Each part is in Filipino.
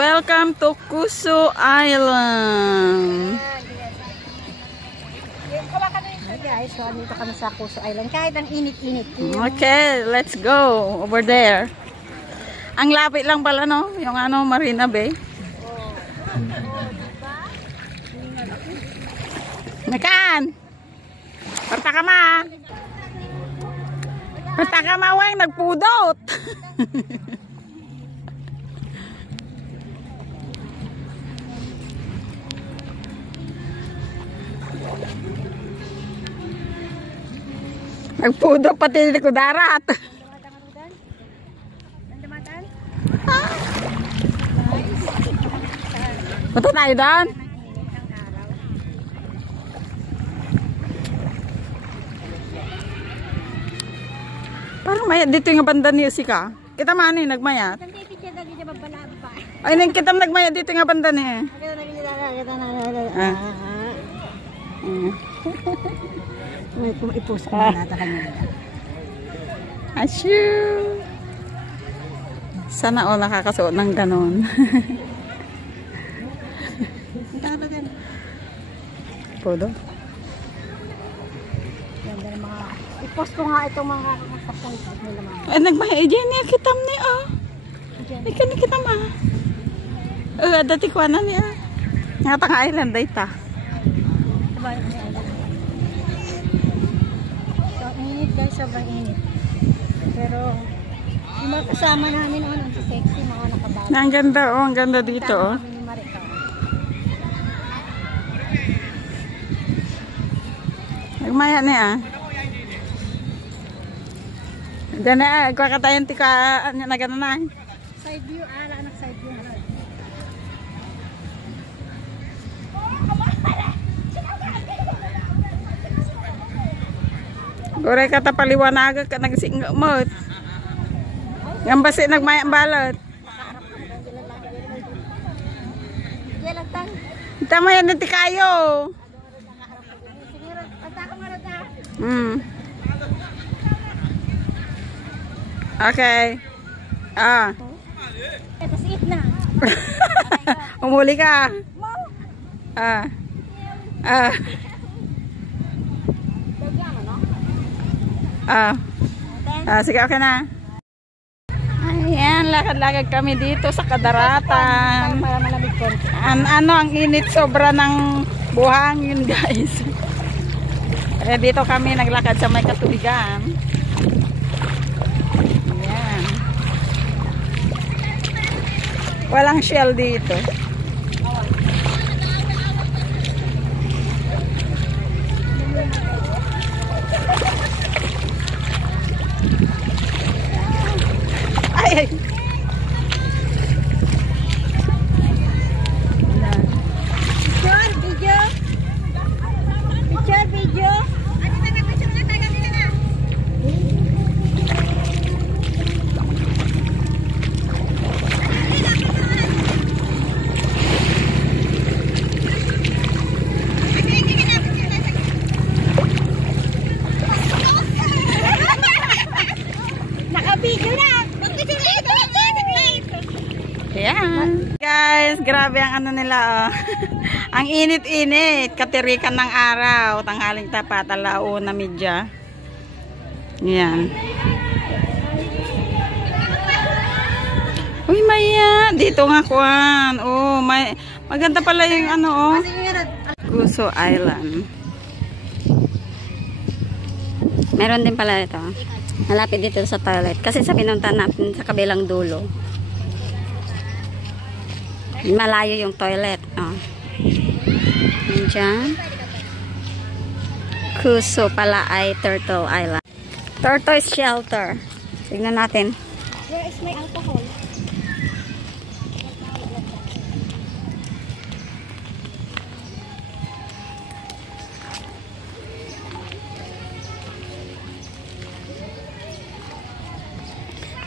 Welcome to Kuso Island. Guys, so dito kami sa Kuso Island. Kahit ang init-init. Okay, let's go over there. Ang lapit lang pala, no? Yung ano, Marina Bay. Mekan! Parta ka ma! Parta ka ma, weng, nagpudot! Nagpudot pati ko darat. Punta tayo doon. Parang mayat dito yung banda niya si ka. Kita mani nagmayat. Ay nang kita nagmayat dito yung banda niya. May ipost ko na natin kanina. Achoo! Sana all nakakasuot ng ganon. Podo? I-post ko nga itong mga kakasang nila mga. Ay, nagmaya. Diyan niya kitam niya, oh. Ikan ni kitam, ah. Dati ko na niya. Nga tang island, ay ta. So, init guys, sobrang init. Pero, yung mga kasama namin, oh, ang sexy, mga nakabago. Ang ganda, oh. Ang ganda dito, oh. Nagmaya niya, ah. Diyan na, kakatayan tika, na gano'n na. Side view, anak side view. Gore ka tapaliwanaga ka nagsingamot. Yang basi nagmaya balot. Tama yan nanti kayo. Okay. Tapos eat na. Umuli ka. Sige, okay na. Ayan, lakad-lakad kami dito sa kadaratan. Ano, ang init sobra ng buhangin, guys. Kaya dito kami naglakad sa may katubigan. Ayan. Walang shell dito. Ay, ay. Picture, video. Picture, video. Naka-video na. Ayan. Guys, grabe ang ano nila, oh. Ang init-init. Katirikan ng araw. Tanghaling tapat, alao na media. Ayan. Uy, Maya. Dito nga kuhan. Oh, maganda pala yung ano, oh. Kuso Island. Meron din pala ito. Malapit dito sa toilet. Kasi sa pinunta natin sa kabilang dulo. Malayo yung toilet. Oh. Diyan. Kuso pala ay Turtle Island. Tortoise shelter. Tignan natin. Where is my alcohol?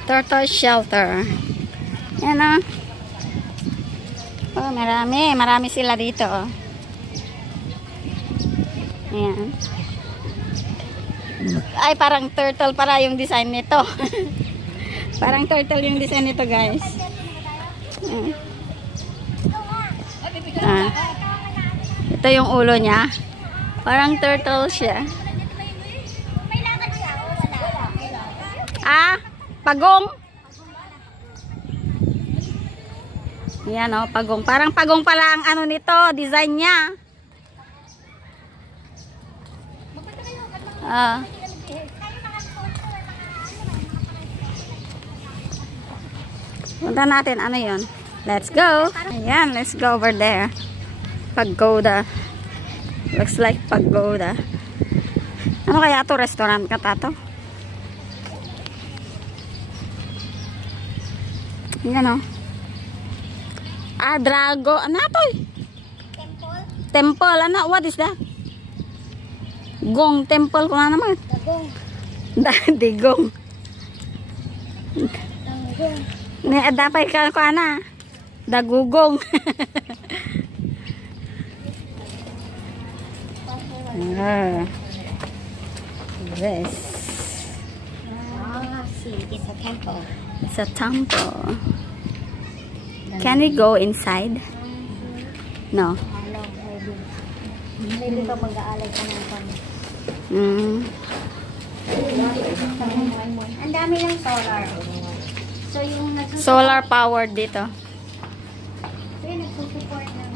Tortoise shelter. Yan, oh. Oh, marami sila dito, oh. Ayan. Ay, parang turtle para yung design nito. Parang turtle yung design nito, guys. Ah. Ito yung ulo niya. Parang turtle siya. Ah, pagong. Yan o, pagong. Parang pagong pala ang ano nito, design niya. Ah. Punta natin, ano yun? Let's go. Ayan, let's go over there. Pagoda. Looks like pagoda. Ano kaya to? Restaurant ka tato? Yan o. Ah, Drago. Ano to? Temple? Temple. Ano? What is that? Gong. Temple ko na naman. Dagong. Digong. Dagong. Dapay ka ko ana. Dagugong. Ah. Yes. Ah, see, it's a temple. It's a temple. Can we go inside? No. Hello, maybe. Maybe ka mag-aalay ka ng kami. Mm. Ang dami ng solar. So, yung Solar powered dito. yung nagsusupport ng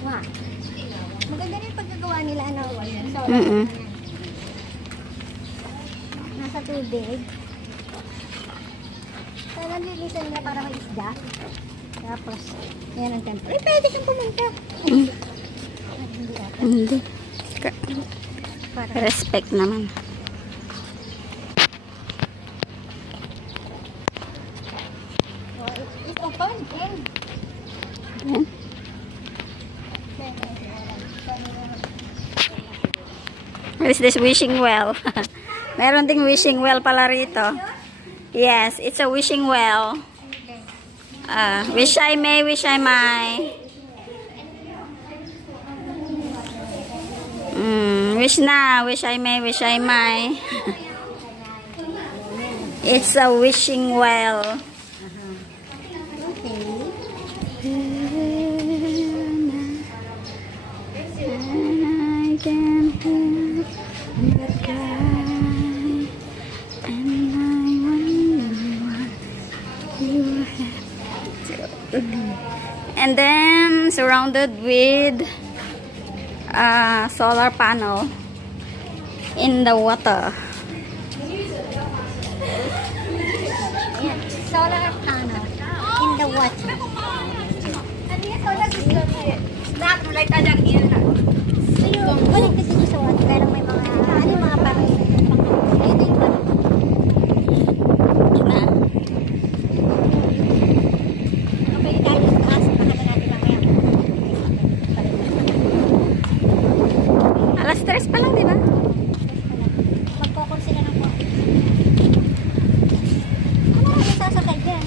Wow. Maganda rin yung pagkagawa nila, ano? Solar. Mm-mm. Nasa tubig. So, nalilisan nila para may isda. Tapos, yan ang temple. Eh, pwede kang pumunta. Hindi ata. Hindi. Para. Respect naman. Oh, it's open. Yan. Ayan. What is this wishing well? Meron ding wishing well pala rito. Yes, it's a wishing well. Wish I may, wish I may. Wish na, wish I may, wish I may. It's a wishing well. I can hear the sky, and I wonder what you have to do. And then surrounded with solar panel in the water. Ayan, solar panel in the water. So yung, walang kasi sa water, pero may mga, ano yung mga parang, ito yung parang, okay, tayo sa taas, makata natin mamaya. Alas 3 pa lang, di ba? Magkokon sila ng po. Ano na yung sasakay dyan?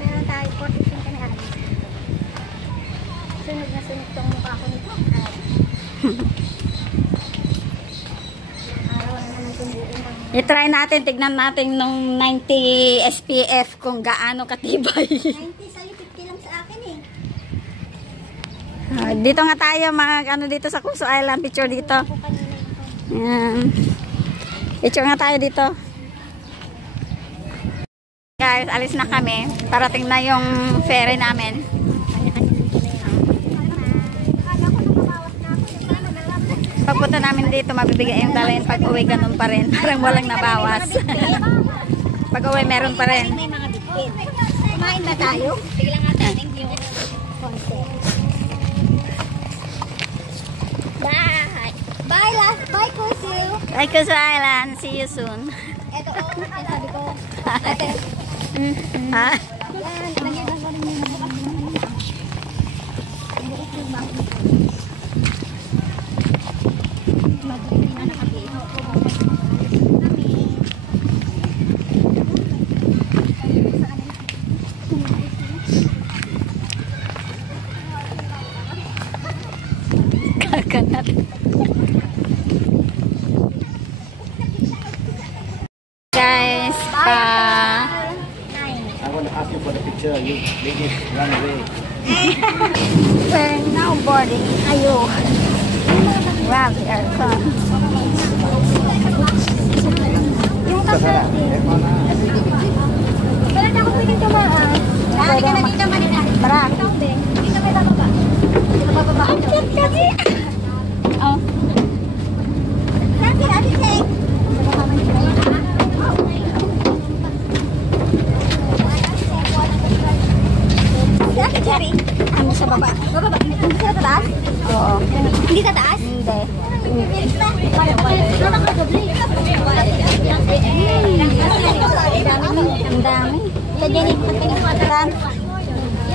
Pero tayo, 45 ka na alis. Sunog na sunog tong mukha ko nito. Araw na naman tumubuin ng I-try natin, tignan natin nung 90 SPF kung gaano katibay. 90 sa'yo, 50 lang sa akin eh. Dito nga tayo, ano dito sa Kuso Island, picture dito. Ako kanina ito. Ayan. Picture nga tayo dito. Guys, alis na kami. Parating na yung ferry namin. Pagpunta namin dito, mabibigay yung dalayan pag uwi, ganun pa rin. Parang walang nabawas. Pag uwi, meron pa rin. May mga bitbit. Kumain ba tayo? Tignan nga natin yung concept. Bye! Bye, last. Bye, Kusu! Bye, Kuso Island. See you soon. Ito, yung sabi ko. Ate. Ha? Yan, lagyan ko rin yung nabukas naman. Bukas yung bangko. Mag-uwi na nakabito ko. Kakanat. Guys, sure you make it run away. We're now boarding Ayok. Wow, the aircon. Wala na akong pwedeng tumaan. Lagi ka na dito, Manila. Tara. Dito may bababa. Dito bababa. Ang cute kasi. Oh. Lagi, lagi, Jake. Lagi, Jerry. Ano sa baba? Bababa. Hindi sa taas? Oo. Hindi sa taas? Hindi. Ang dami. Sa Jenny, patingin mo. Tan.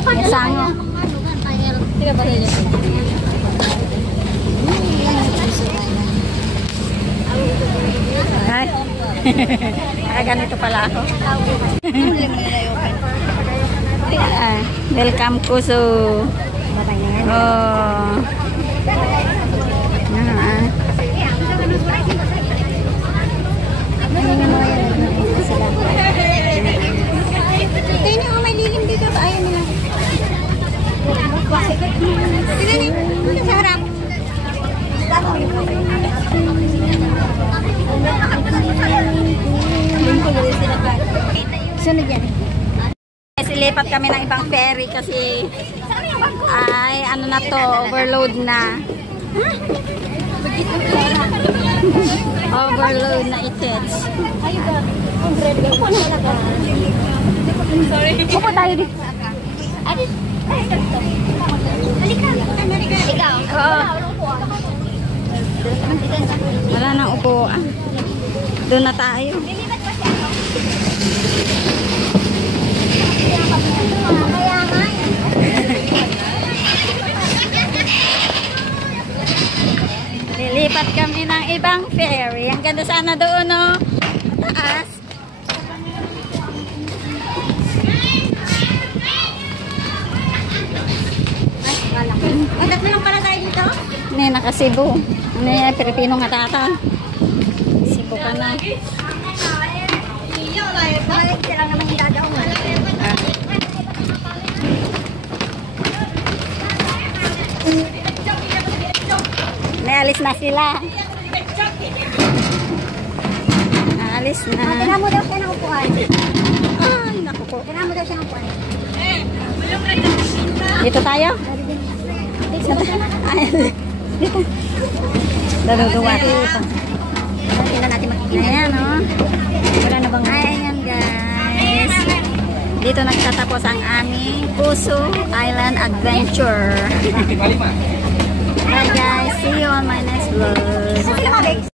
Yung sango. Sige ba yun? Ay. Nakaganito pala ako. Ah, welcome Kuso. Babay na yan. Oh. Ah. Tingnan nyo, may lilim dito. Ayaw nila. Tingnan nyo, sa harap. Sunod yan. Silipat kami ng ibang ferry kasi ay ano na to, overload na. Overload na itits. Upo tayo dito. Ikaw. Wala nang upuan. Doon na tayo. Kaya nga. Lilipat kami ng ibang ferry. Ang ganda sana doon, no? Taas. Magkat na lang pala tayo dito? Hindi, naka-Cebu. Ano yan, Pilipino nga tata. Cebu ka na. Balik sila naman yung dadaw mo. Naalis na sila. Naalis na. Tira mo daw siya ng upuan. Ay, naku po. Tira mo daw siya ng upuan. Dito tayo? Ay, dito. Daluduwa. Tingnan natin makikita. Ayan, no? Wala na bang... Ayan, guys. Dito nagtatapos ang aming Puso Island Adventure. Bye, guys. See you on my next vlog. Sino ka, Bex?